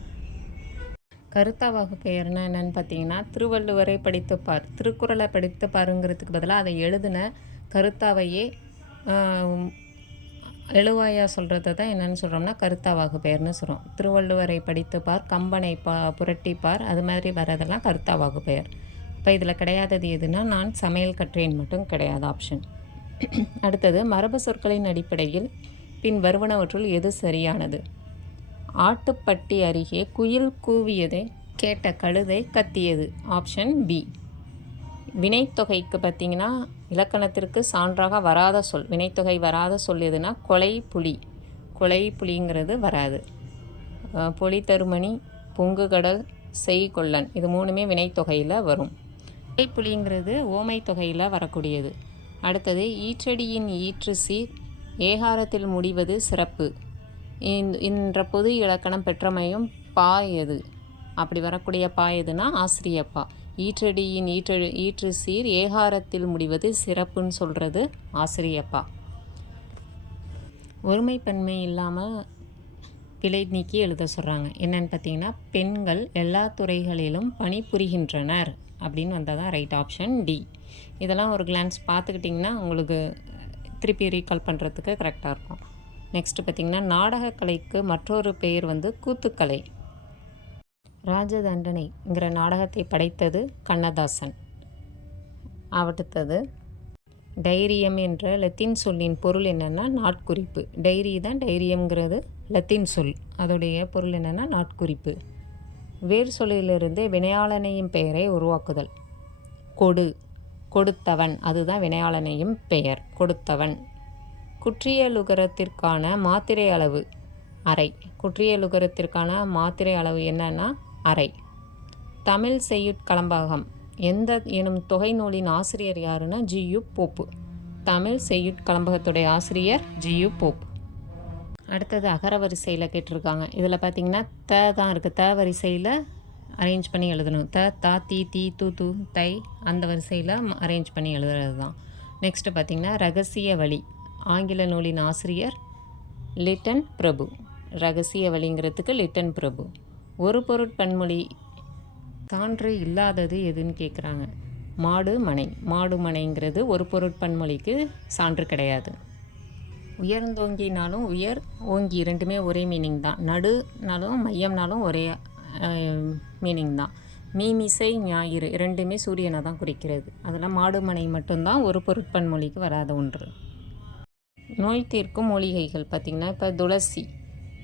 கருத்தாவாகு பெயர்னா என்னென்னு பார்த்தீங்கன்னா திருவள்ளுவரை படித்துப்பார். திருக்குறளை படித்துப்பாருங்கிறதுக்கு பதிலாக அதை எழுதின கருத்தாவையே எழுவாயா சொல்கிறத தான் என்னென்னு சொல்கிறோம்னா கருத்தாவாகு பெயர்னு சொல்கிறோம். திருவள்ளுவரை படித்துப்பார், கம்பனை புரட்டிப்பார், அது மாதிரி வரதெல்லாம் கருத்தாவாகு பெயர். இப்போ இதில் கிடையாதது எதுனா நான் சமையல் கற்றேன் மட்டும் கிடையாது. ஆப்ஷன். அடுத்தது மரபு சொற்களின் அடிப்படையில் பின் வருவனவற்றுள் எது சரியானது? ஆட்டுப்பட்டி அருகே குயில் கூவியதை கேட்ட கழுதை கத்தியது. Option B. வினைத்தொகைக்கு பார்த்திங்கன்னா இலக்கணத்திற்கு சான்றாக வராத சொல், வினைத்தொகை வராத சொல் எதுனா கொலை புலி. கொலை புலிங்கிறது வராது. பொலி தருமணி, பொங்கு கடல், செய்கொள்ளன், இது மூணுமே வினைத்தொகையில் வரும். கொலை புலிங்கிறது ஓமை தொகையில் வரக்கூடியது. அடுத்தது ஈற்றடியின் ஈற்று சீர் ஏகாரத்தில் முடிவது சிறப்பு என்ற பொது இலக்கணம் பெற்றமையும் பா எது? அப்படி வரக்கூடிய பா எதுனா ஆசிரியப்பா. ஈற்றடியின் ஈற்று சீர் ஏகாரத்தில் முடிவது சிறப்புன்னு சொல்கிறது ஆசிரியப்பா. ஒருமைப்பன்மை இல்லாமல் பிழை நீக்கி எழுத சொல்கிறாங்க. என்னென்னு பார்த்தீங்கன்னா பெண்கள் எல்லா துறைகளிலும் பணிபுரிகின்றனர் அப்படின்னு வந்தால் தான் ரைட். Option D. இதெல்லாம் ஒரு கிளான்ஸ் பார்த்துக்கிட்டிங்கன்னா உங்களுக்கு திருப்பி ரீகால் பண்ணுறதுக்கு கரெக்டாக இருக்கும். நெக்ஸ்ட்டு பார்த்திங்கன்னா நாடகக்கலைக்கு மற்றொரு பெயர் வந்து கூத்துக்கலை. ராஜதண்டனைங்கிற நாடகத்தை படைத்தது கண்ணதாசன். அடுத்தது டைரியம் என்ற லத்தீன் சொல்லின் பொருள் என்னென்னா நாட்குறிப்பு. டைரி தான், டைரியம்ங்கிறது லத்தீன் சொல், அதோடைய பொருள் என்னென்னா நாட்குறிப்பு. வேறு சொல்லிலிருந்து வினையாளனையும் பெயரை உருவாக்குதல். கொடு, கொடுத்தவன், அதுதான் வினையாளனையும் பெயர், கொடுத்தவன். குற்றியலுகரத்திற்கான மாத்திரை அளவு அரை. குற்றியலுகரத்திற்கான மாத்திரை அளவு என்னன்னா அரை. தமிழ் செய்யுட்களம்பகம் எந்த எனும் தொகை நூலின் ஆசிரியர் யாருன்னா ஜி.யு. போப்பு. தமிழ் செய்யுட்களம்பகத்துடைய ஆசிரியர் ஜி.யு. போப். அடுத்தது அகர வரிசையில் கேட்டிருக்காங்க. இதில் பார்த்திங்கன்னா த தான் இருக்குது. த வரிசையில் அரேஞ்ச் பண்ணி எழுதணும். த, தா, தி, தி, து, து, தை, அந்த வரிசையில் அரேஞ்ச் பண்ணி எழுதுறது தான். நெக்ஸ்ட்டு பார்த்திங்கன்னா ரகசிய வழி. ஆங்கில நூலின் ஆசிரியர் லிட்டன் பிரபு. ரகசிய வழிங்கிறதுக்கு லிட்டன் பிரபு. ஒரு பொருட்பன்மொழி சான்று இல்லாதது எதுன்னு கேட்குறாங்க. மாடு மனை. மாடு மனைங்கிறது ஒரு பொருட்பன்மொழிக்கு சான்று கிடையாது. உயர்ந்தோங்கினாலும் உயர் ஓங்கி ரெண்டுமே ஒரே மீனிங் தான். நடுனாலும் மையம்னாலும் ஒரே மீனிங் தான். மீமிசை ஞாயிறு ரெண்டுமே சூரியனை தான் குறிக்கிறது. அதெல்லாம் மாடு மனை மட்டும்தான் ஒரு பொருட்பன்மொழிக்கு வராத ஒன்று. நோய் தீர்க்கும் மூலிகைகள் பார்த்திங்கன்னா இப்போ துளசி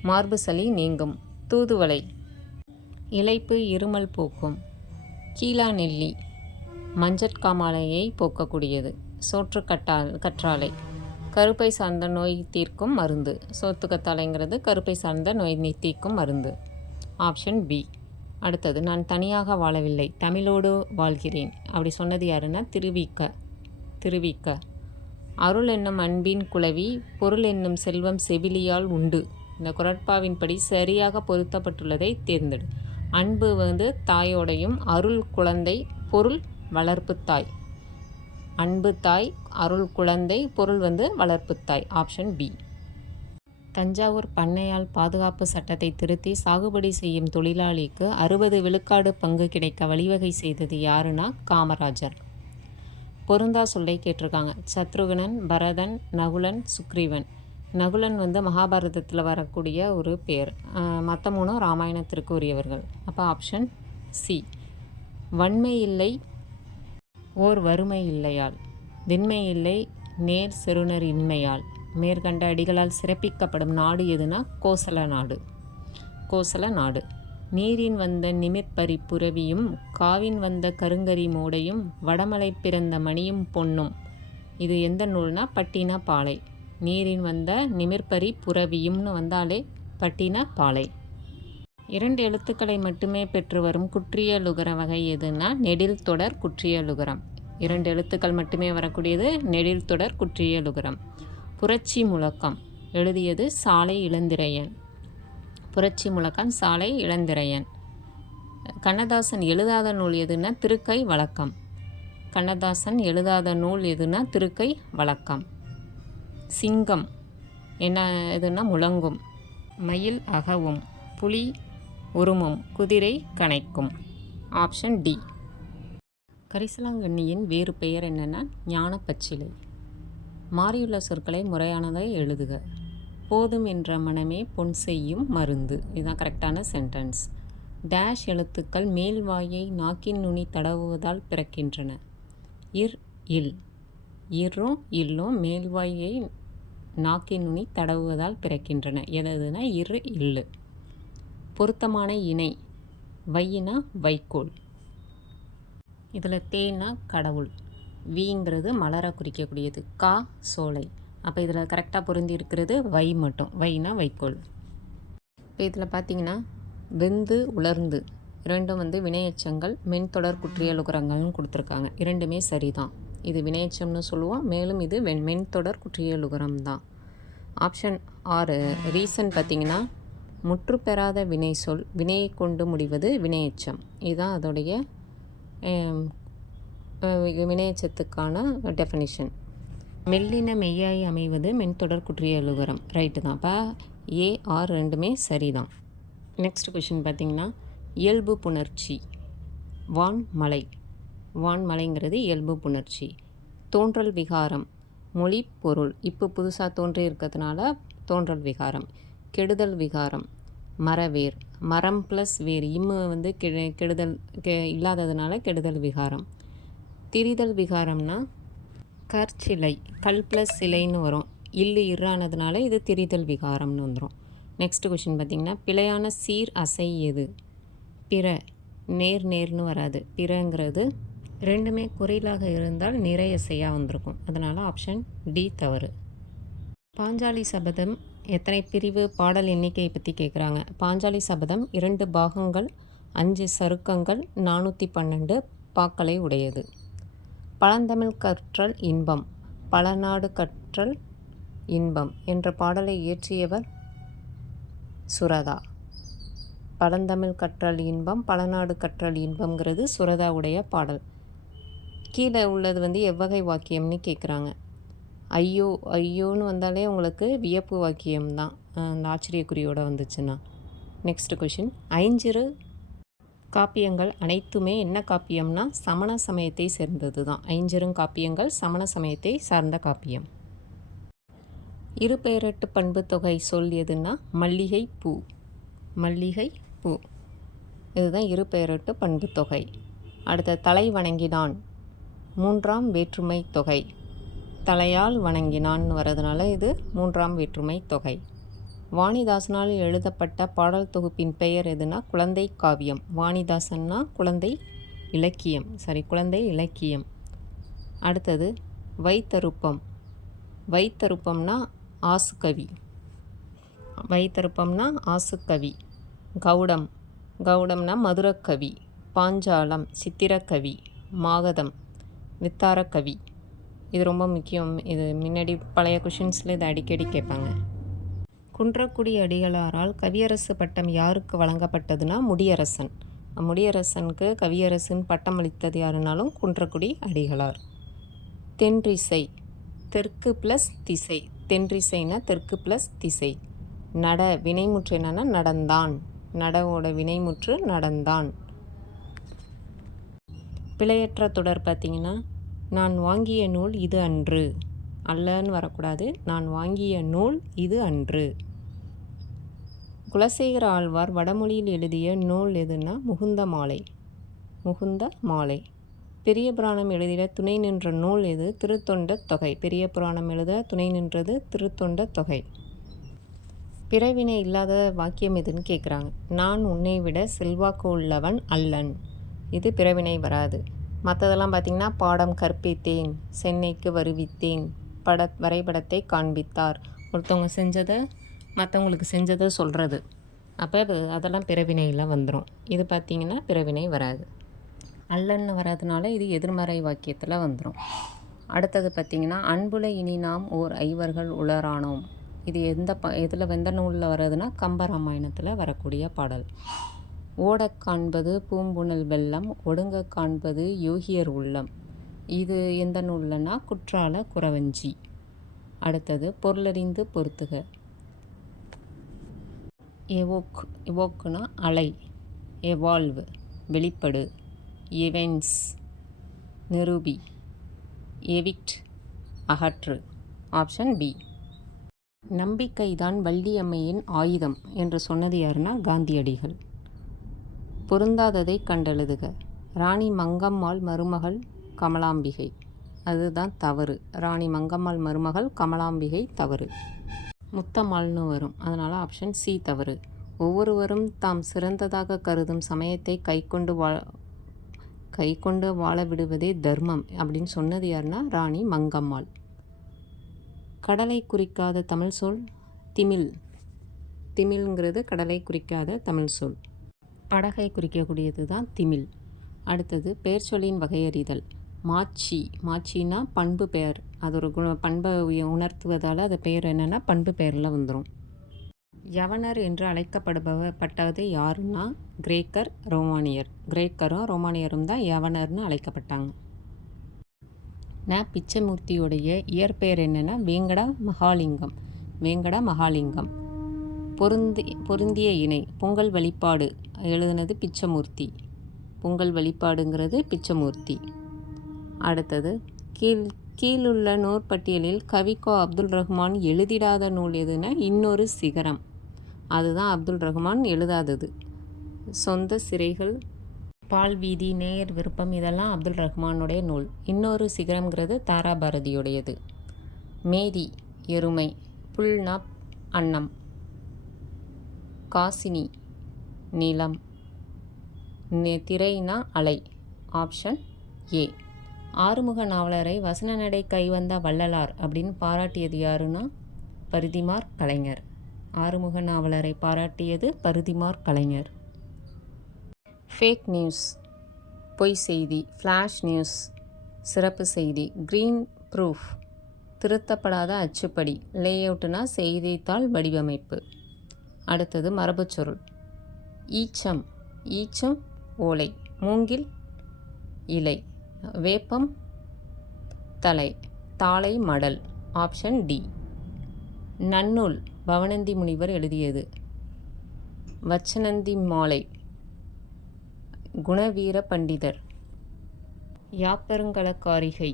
மார்பு சளி நீங்கும். தூதுவளை இளைப்பு இருமல் போக்கும். கீழா நெல்லி மஞ்சட்காமாலையை போக்கக்கூடியது. சோற்று கற்றாழை கருப்பை சார்ந்த நோய் தீர்க்கும் மருந்து. சோத்துக்கத்தாழைங்கிறது கருப்பை சார்ந்த நோய் தீர்க்கும் மருந்து. Option B. அடுத்தது நான் தனியாக வாழவில்லை, தமிழோடு வாழ்கிறேன். அப்படி சொன்னது யாருன்னா திருவிக்க. அருள் என்னும் அன்பின் குளவி, பொருள் என்னும் செல்வம் செவிலியால் உண்டு. இந்த குறட்பாவின்படி சரியாக பொருத்தப்பட்டுள்ளதை தேர்ந்தெடு. அன்பு வந்து தாயோடையும், அருள் குழந்தை, பொருள் வளர்ப்பு தாய். அன்பு தாய், அருள் குழந்தை, பொருள் வந்து வளர்ப்பு தாய். Option B. தஞ்சாவூர் பண்ணையாள் பாதுகாப்பு சட்டத்தை திருத்தி சாகுபடி செய்யும் தொழிலாளிக்கு 60 விழுக்காடு பங்கு கிடைக்க வழிவகை செய்தது யாருன்னா காமராஜர். பொருந்தா சொல்லை கேட்டிருக்காங்க. சத்ருகனன், பரதன், நகுலன், சுக்ரீவன். நகுலன் வந்து மகாபாரதத்தில் வரக்கூடிய ஒரு பேர். மற்ற மூணும் ராமாயணத்திற்கு உரியவர்கள். அப்போ ஆப்ஷன் சி. வன்மை இல்லை ஓர் வறுமை இல்லையால், திண்மை இல்லை நேர் செருணர் இன்மையால், மேற்கண்ட அடிகளால் சிறப்பிக்கப்படும் நாடு எதுனா கோசல நாடு. நீரின் வந்த நிமிர்பரி புரவியும், காவின் வந்த கருங்கரி மோடையும், வடமலை பிறந்த மணியும் பொன்னும். இது எந்த நூல்னா பட்டின பாலை. நீரின் வந்த நிமிர்பரி புரவியும்னு வந்தாலே பட்டின பாலை. 2 எழுத்துக்களை மட்டுமே பெற்று வரும் குற்றியலுகர வகை எதுனா நெடில் தொடர் குற்றியலுகரம். 2 எழுத்துக்கள் மட்டுமே வரக்கூடியது நெடில் தொடர் குற்றியலுகரம். புரட்சி முழக்கம் எழுதியது சாலை இளந்திரையன். புரட்சி முழக்கம் சாலை இளந்திரையன். கண்ணதாசன் எழுதாத நூல் எதுனா திருக்கை வழக்கம். கண்ணதாசன் எழுதாத நூல் எதுனா திருக்கை வழக்கம். சிங்கம் என்ன எதுனா முழங்கும். மயில் அகவும், புலி உருமும், குதிரை கனைக்கும். Option D. கரிசலாங்கண்ணியின் வேறு பெயர் என்னென்னா ஞானப்பச்சிலை. மாறியுள்ள சொற்களை முறையானதை எழுதுக. போதும் என்ற மனமே பொன் செய்யும் மருந்து. இதுதான் கரெக்டான சென்டென்ஸ். டேஷ் எழுத்துக்கள் மேல்வாயை நாக்கின் நுனி தடவுவதால் பிறக்கின்றன. இல். இரும் இல்லும் மேல்வாயை நாக்கின் நுனி தடவுவதால் பிறக்கின்றன. எதுனா இல்லு. பொருத்தமான இணை. வையினா வைக்கோல். இதில் தேனா கடவுள். வீங்கிறது மலரை குறிக்கக்கூடியது. கா சோலை. அப்போ இதில் கரெக்டாக பொருந்தி இருக்கிறது வை மட்டும். வைனா வைக்கோல். இப்போ இதில் பார்த்தீங்கன்னா வெந்து உலர்ந்து இரண்டும் வந்து வினையெச்சங்கள், மென்தொடர் குற்றியலுகரங்கள்னு கொடுத்துருக்காங்க. இரண்டுமே சரிதான். இது வினையெச்சம்னு சொல்லுவோம், மேலும் இது மென்தொடர் குற்றியலுகரம் தான். ஆப்ஷன் 6 ரீசன் பார்த்திங்கன்னா முற்று பெறாத வினை சொல், வினையை கொண்டு முடிவது வினையெச்சம். இதுதான் அதோடைய வினையெச்சத்துக்கான டெஃபினிஷன். மெல்லின மெய்யாய் அமைவது மென்தொடர் குற்றியலுகரம். ரைட்டு தான். அப்போ A, R ரெண்டுமே சரிதான். நெக்ஸ்ட் கொஷின் பார்த்திங்கன்னா இயல்பு புணர்ச்சி. வான்மலை. வான்மலைங்கிறது இயல்பு புணர்ச்சி. தோன்றல் விகாரம். மொழி பொருள் இப்போ புதுசாக தோன்றி இருக்கிறதுனால தோன்றல் விகாரம். கெடுதல் விகாரம் மரவேர். மரம் ப்ளஸ் வேர் வந்து கெடுதல் இல்லாததுனால கெடுதல் விகாரம். திரிதல் விகாரம்னா கற்சிலை கல் ப்ளஸ் சிலைன்னு வரும். இறானதுனால இது திரிதல் விகாரம்னு வந்துடும். நெக்ஸ்ட் கொஷின் பார்த்திங்கன்னா பிழையான சீர் அசை எது? பிற. நேர்னு வராது. பிறங்கிறது ரெண்டுமே குறிலாக இருந்தால் நிறையசையாக வந்திருக்கும். அதனால் ஆப்ஷன் டி தவறு. பாஞ்சாலி சபதம் எத்தனை பிரிவு? பாடல் எண்ணிக்கையை பற்றி கேட்குறாங்க. பாஞ்சாலி சபதம் 2 பாகங்கள், 5 சருக்கங்கள், 412 பாக்களை உடையது. பழந்தமிழ் கற்றல் இன்பம், பலநாடு கற்றல் இன்பம் என்ற பாடலை இயற்றியவர் சுரதா. பழந்தமிழ் கற்றல் இன்பம், பலநாடு கற்றல் இன்பம்ங்கிறது சுரதாவுடைய பாடல். கீழே உள்ளது எவ்வகை வாக்கியம்னு கேட்குறாங்க. ஐயோ ஐயோன்னு வந்தாலே உங்களுக்கு வியப்பு வாக்கியம்தான், அந்த ஆச்சரியக்குறியோடு வந்துச்சுன்னா. நெக்ஸ்ட் கொஷின், ஐஞ்சிறு காப்பியங்கள் அனைத்துமே என்ன காப்பியம்னா சமண சமயத்தை சேர்ந்தது தான். ஐஞ்சிறுங்காப்பியங்கள் சமண சமயத்தை சார்ந்த காப்பியம். இரு பெயரெட்டு பண்பு தொகை சொல் எதுன்னா மல்லிகை பூ. மல்லிகை பூ இதுதான் இரு பெயரெட்டு பண்பு தொகை. அடுத்த தலை வணங்கினான் 3ஆம் வேற்றுமை தொகை. தலையால் வணங்கினான்னு வரதுனால இது 3ஆம் வேற்றுமை தொகை. வாணிதாசனால் எழுதப்பட்ட பாடல் தொகுப்பின் பெயர் எதுனா குழந்தை காவியம். வாணிதாசன்னா குழந்தை இலக்கியம். அடுத்தது வைத்தருப்பம். வைத்தருப்பம்னா ஆசுகவி. கவுடம்னா மதுரக்கவி. பாஞ்சாலம் சித்திரக்கவி. மாகதம் வித்தாரக்கவி. இது ரொம்ப முக்கியம். இது முன்னாடி பழைய கொஷின்ஸில் இது அடிக்கடி கேட்பாங்க. குன்றக்குடி அடிகளாரால் கவியரசு பட்டம் யாருக்கு வழங்கப்பட்டதுன்னா முடியரசன். முடியரசனுக்கு கவியரசுன்னு பட்டம் அளித்தது யாருனாலும் குன்றக்குடி அடிகளார். தென்றிசை தெற்கு ப்ளஸ் திசை. தென்றிசைனா தெற்கு ப்ளஸ் திசை. நட வினைமுற்று என்னன்னா நடந்தான். நடவோட வினைமுற்று நடந்தான். பிழையற்ற தொடர் பார்த்திங்கன்னா நான் வாங்கிய நூல் இது அன்று. அல்லன்னு வரக்கூடாது. நான் வாங்கிய நூல் இது அன்று. குலசேகர ஆழ்வார் வடமொழியில் எழுதிய நூல் எதுன்னா முகுந்த மாலை. பெரிய புராணம் எழுதிய துணை நின்ற நூல் எது? திருத்தொண்ட தொகை. பெரிய புராணம் எழுத துணை நின்றது திருத்தொண்ட தொகை. பிறவினை இல்லாத வாக்கியம் எதுன்னு கேட்குறாங்க. நான் உன்னை விட செல்வாக்கு உள்ளவன் அல்லன். இது பிறவினை வராது. மற்றதெல்லாம் பார்த்திங்கன்னா பாடம் கற்பித்தேன், சென்னைக்கு வருவித்தேன், வரைபடத்தை காண்பித்தார். ஒருத்தவங்க செஞ்சதை மற்றவங்களுக்கு செஞ்சதை சொல்கிறது. அப்போ அதெல்லாம் பிறவினையில் வந்துடும். இது பார்த்திங்கன்னா பிறவினை வராது. அல்லன்னு வராதுனால இது எதிர்மறை வாக்கியத்தில் வந்துடும். அடுத்தது பார்த்திங்கன்னா அன்புல இனி நாம் ஓர் ஐவர்கள் உளரானோம். இது எந்த நூலில் வர்றதுன்னா கம்பராமாயணத்தில் வரக்கூடிய பாடல். ஓடக் காண்பது பூம்புணல் வெள்ளம், ஒடுங்க காண்பது யோகியர் உள்ளம். இது எந்த நூல்லன்னா குற்றால குறவஞ்சி. அடுத்தது பொருளறிந்து பொறுத்துக. எவோக்குனா அலை. எவால்வ் வெளிப்படு. எவென்ஸ் நிரூபி. எவிக்ட் அகற்று. Option B. நம்பிக்கைதான் வள்ளியம்மையின் ஆயுதம் என்று சொன்னது யாருன்னா காந்தியடிகள். பொருந்தாததை கண்டெழுதுக. ராணி மங்கம்மாள் மருமகள் கமலாம்பிகை. அதுதான் தவறு. ராணி மங்கம்மாள் மருமகள் கமலாம்பிகை தவறு. முத்தம்மாள்னு வரும். அதனால் ஆப்ஷன் சி தவறு. ஒவ்வொருவரும் தாம் சிறந்ததாக கருதும் சமயத்தை கைக்கொண்டு வாழ விடுவதே தர்மம் அப்படின்னு சொன்னது யாருன்னா ராணி மங்கம்மாள். கடலை குறிக்காத தமிழ் சொல் திமில். திமில்ங்கிறது கடலை குறிக்காத தமிழ் சொல். படகை குறிக்கக்கூடியது தான் திமில். அடுத்தது பெயர் சொல்லின் வகையறிதல். மாட்சினா பண்பு பெயர். அது ஒரு பண்பை உணர்த்துவதால் அது பெயர் என்னென்னா பண்பு பெயரில் வந்துடும். யவனர் என்று அழைக்கப்பட்டது யாருன்னா கிரேக்கரும் ரோமானியரும் தான் யவனர்னு அழைக்கப்பட்டாங்க. பிச்சமூர்த்தியுடைய இயற்பெயர் என்னென்னா வேங்கட மகாலிங்கம். பொருந்திய இணை பொங்கல் வழிபாடு எழுதுனது பிச்சமூர்த்தி. பொங்கல் வழிபாடுங்கிறது பிச்சமூர்த்தி. அடுத்தது கீழுள்ள நூற்பட்டியலில் கவிக்கோ அப்துல் ரஹ்மான் எழுதிடாத நூல் எதுனா இன்னொரு சிகரம். அதுதான் அப்துல் ரஹ்மான் எழுதாதது. சொந்த சிறைகள், பால் வீதி, நேயர் விருப்பம் இதெல்லாம் அப்துல் ரஹ்மானுடைய நூல். இன்னொரு சிகரம்ங்கிறது தாராபாரதியுடையது. மேதி எருமை, புல்னா அன்னம், காசினி நிலம், திரைனா அலை. Option A. ஆறுமுக நாவலரை வசன நடை கைவந்த வள்ளலார் அப்படின்னு பாராட்டியது யாருன்னா பரிதிமாற் கலைஞர். ஆறுமுக நாவலரை பாராட்டியது பரிதிமாற் கலைஞர். ஃபேக் நியூஸ் பொய் செய்தி, ஃப்ளாஷ் நியூஸ் சிறப்பு செய்தி, கிரீன் ப்ரூஃப் திருத்தப்படாத அச்சுப்படி, லேஅவுட்னா செய்தித்தாள் வடிவமைப்பு. அடுத்தது மரபுச்சொருள். ஈச்சம், ஈச்சம் ஓலை, மூங்கில் இலை, வேப்பம் தலை, தாளை மடல். Option D. நன்னூல் பவணந்தி முனிவர் எழுதியது. வச்சனந்தி மாலை குணவீர பண்டிதர். யாப்பருங்கலக்காரிகை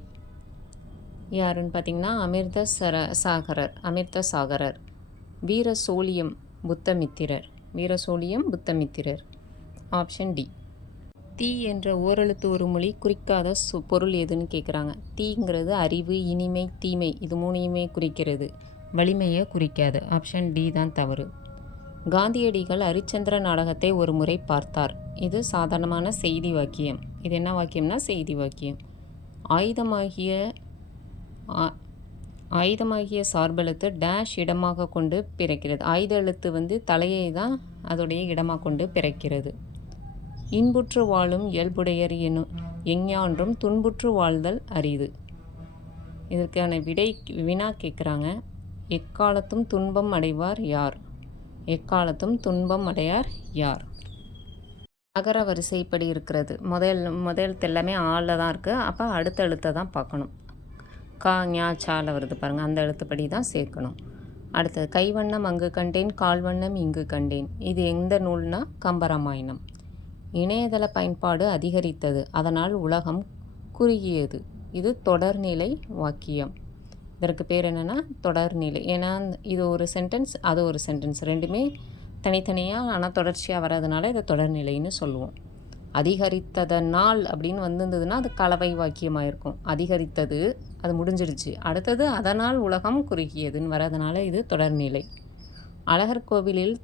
யாருன்னு பார்த்தீங்கன்னா அமிர்த சாகரர். வீரசோழியம் புத்தமித்திரர். வீரசோழியம் புத்தமித்திரர். Option D. தீ என்ற ஓரெழுத்து ஒரு மொழி குறிக்காத பொருள் எதுன்னு கேட்குறாங்க. தீங்கிறது அறிவு, இனிமை, தீமை இது மூணையுமே குறிக்கிறது, வலிமையை குறிக்காது. ஆப்ஷன் டி தான் தவறு. காந்தியடிகள் ஹரிச்சந்திர நாடகத்தை ஒரு முறை பார்த்தார். இது சாதாரணமான செய்தி வாக்கியம். இது என்ன வாக்கியம்னா செய்தி வாக்கியம். ஆயுதமாகிய சார்பெழுத்து டேஷ் இடமாக கொண்டு பிறக்கிறது. ஆயுத எழுத்து தலையை தான் அதோடைய இடமாக கொண்டு பிறக்கிறது. இன்புற்று வாழும் இயல்புடையர் எஞ்ஞான்றும் துன்புற்று வாழ்தல் அரிது. இதற்கான வினா கேட்குறாங்க. எக்காலத்தும் துன்பம் அடைவார் யார்? எக்காலத்தும் துன்பம் அடையார் யார்? அகர வரிசைப்படி இருக்கிறது. முதல் எல்லாமே ஆளில் தான் இருக்குது. அப்போ அடுத்த எழுத்தை தான் பார்க்கணும். கா ஞா சால வருது பாருங்கள், அந்த எழுத்துப்படி தான் சேர்க்கணும். அடுத்தது கைவண்ணம் அங்கு கண்டேன், கால்வண்ணம் இங்கு கண்டேன். இது எந்த நூல்னா கம்பராமாயணம். இணையதள பயன்பாடு அதிகரித்தது, அதனால் உலகம் குறுகியது. இது தொடர்நிலை வாக்கியம். இதற்கு பேர் என்னென்னா தொடர்நிலை. ஏன்னா இது ஒரு சென்டென்ஸ், அது ஒரு சென்டென்ஸ், ரெண்டுமே தனித்தனியாக ஆனால் தொடர்ச்சியாக வர்றதுனால இதை தொடர்நிலைன்னு சொல்லுவோம். அதிகரித்ததனால் அப்படின்னு வந்திருந்ததுன்னா அது கலவை வாக்கியமாக இருக்கும். அதிகரித்தது அது முடிஞ்சிடுச்சு, அடுத்தது அதனால் உலகம் குறுகியதுன்னு வர்றதுனால இது தொடர்நிலை. அழகர் கோவிலில்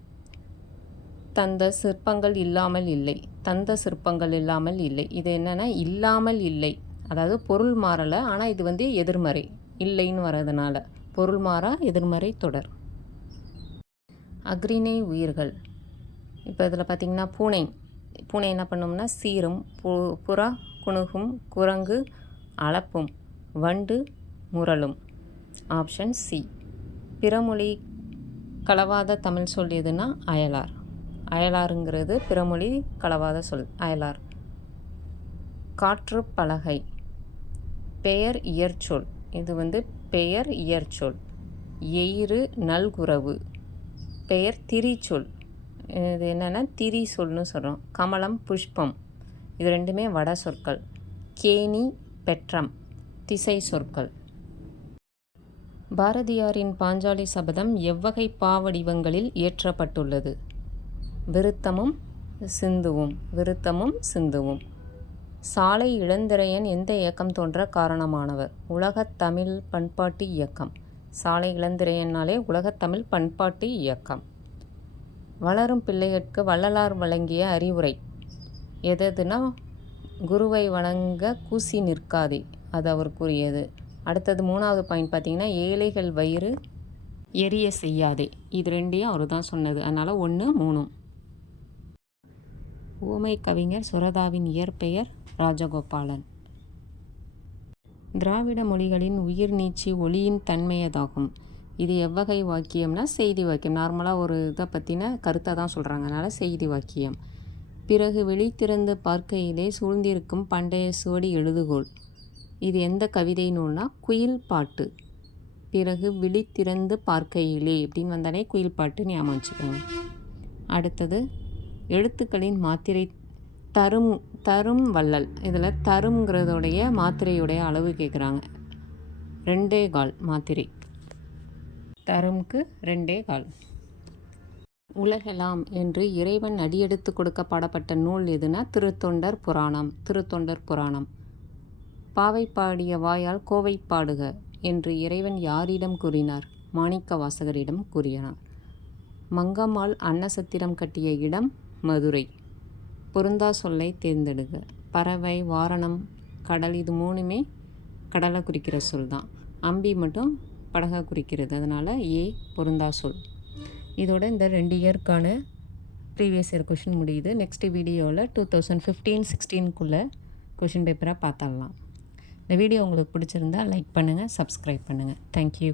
தந்த சிற்பங்கள் இல்லாமல் இல்லை. தந்த சிற்பங்கள் இல்லாமல் இல்லை. இது என்னென்னா இல்லாமல் இல்லை, அதாவது பொருள் மாறலை, ஆனால் இது எதிர்மறை இல்லைன்னு வர்றதுனால பொருள் மாறா எதிர்மறை தொடர். அக்ரிணை உயிர்கள். இப்போ இதில் பார்த்திங்கன்னா பூனை என்ன பண்ணும்னா சீரும், புறா குணுகும், குரங்கு அளப்பும், வண்டு முரளும். Option C. பிறமொழி கலவாத தமிழ் சொல் எதுனா அயலார். அயலாருங்கிறது பிறமொழி கலவாத சொல், அயலார். காற்று பலகை பெயர் இயற்சொல். இது பெயர் இயற்சொல். எயிறு நல்குறவு பெயர் திரிச்சொல். இது என்னென்னா திரி சொல்னு சொல்கிறோம். கமலம் புஷ்பம் இது ரெண்டுமே வட சொற்கள். கேணி பெற்றம் திசை சொற்கள். பாரதியாரின் பாஞ்சாலி சபதம் எவ்வகை பாவடிவங்களில் இயற்றப்பட்டுள்ளது? விருத்தமும் சிந்துவும். விருத்தமும் சிந்துவும். சாலை இளந்திரையன் எந்த இயக்கம் தோன்ற காரணமானவர்? உலகத் தமிழ் பண்பாட்டு இயக்கம். சாலை இளந்திரையன்னாலே உலகத்தமிழ் பண்பாட்டு இயக்கம். வளரும் பிள்ளைகளுக்கு வள்ளலார் வழங்கிய அறிவுரை எதுனா குருவை வணங்க கூசி நிற்காதே, அது அவர் கூறியது. அடுத்தது 3வது பாயிண்ட் பார்த்திங்கன்னா ஏழைகள் வயிறு எரிய செய்யாதே. இது ரெண்டையும் அவர் தான் சொன்னது. அதனால் 1, 3. ஊமை கவிஞர் சுரதாவின் இயற்பெயர் ராஜகோபாலன். திராவிட மொழிகளின் உயிர் நீச்சி ஒளியின் தன்மையதாகும். இது எவ்வகை வாக்கியம்னா செய்தி வாக்கியம். நார்மலாக ஒரு இதை பற்றின கருத்தை தான் சொல்கிறாங்க, அதனால் செய்தி வாக்கியம். பிறகு விழித்திறந்து பார்க்கையிலே சூழ்ந்திருக்கும் பண்டைய சுவடி எழுதுகோள். இது எந்த கவிதை நூல்னா குயில் பாட்டு. பிறகு விழித்திறந்து பார்க்கையிலே அப்படின்னு வந்தாலே குயில் பாட்டு ஞாபகம் வச்சுக்கோங்க. அடுத்தது எழுத்துக்களின் மாத்திரை தரும் வள்ளல். இதில் தரும்ங்கிறதோடைய மாத்திரையுடைய அளவு கேட்குறாங்க. 2.25 மாத்திரை. தரும்க்கு 2.25. உலகெல்லாம் என்று இறைவன் அடியெடுத்து கொடுக்க பாடப்பட்ட நூல் எதுனா திருத்தொண்டர் புராணம். திருத்தொண்டர் புராணம். பாவை பாடிய வாயால் கோவை பாடுக என்று இறைவன் யாரிடம் கூறினார்? மாணிக்க வாசகரிடம் கூறினார். மங்கம்மாள் அன்னசத்திரம் கட்டிய இடம் மதுரை. பொருந்தா சொல்லை தேர்ந்தெடுக. பறவை, வாரணம், கடல் இது 3மே கடலை குறிக்கிற சொல் தான். அம்பி மட்டும் படகை குறிக்கிறது. அதனால் ஏ பொருந்தா சொல். இதோட இந்த 2 இயர்க்கான ப்ரீவியஸ் இயர் கொஷின் முடியுது. நெக்ஸ்ட் வீடியோவில் 2015-16க்குள்ளே கொஷின் பேப்பராக பார்த்துடலாம். இந்த வீடியோ உங்களுக்கு பிடிச்சிருந்தா லைக் பண்ணுங்கள், சப்ஸ்கிரைப் பண்ணுங்கள். தேங்க்யூ.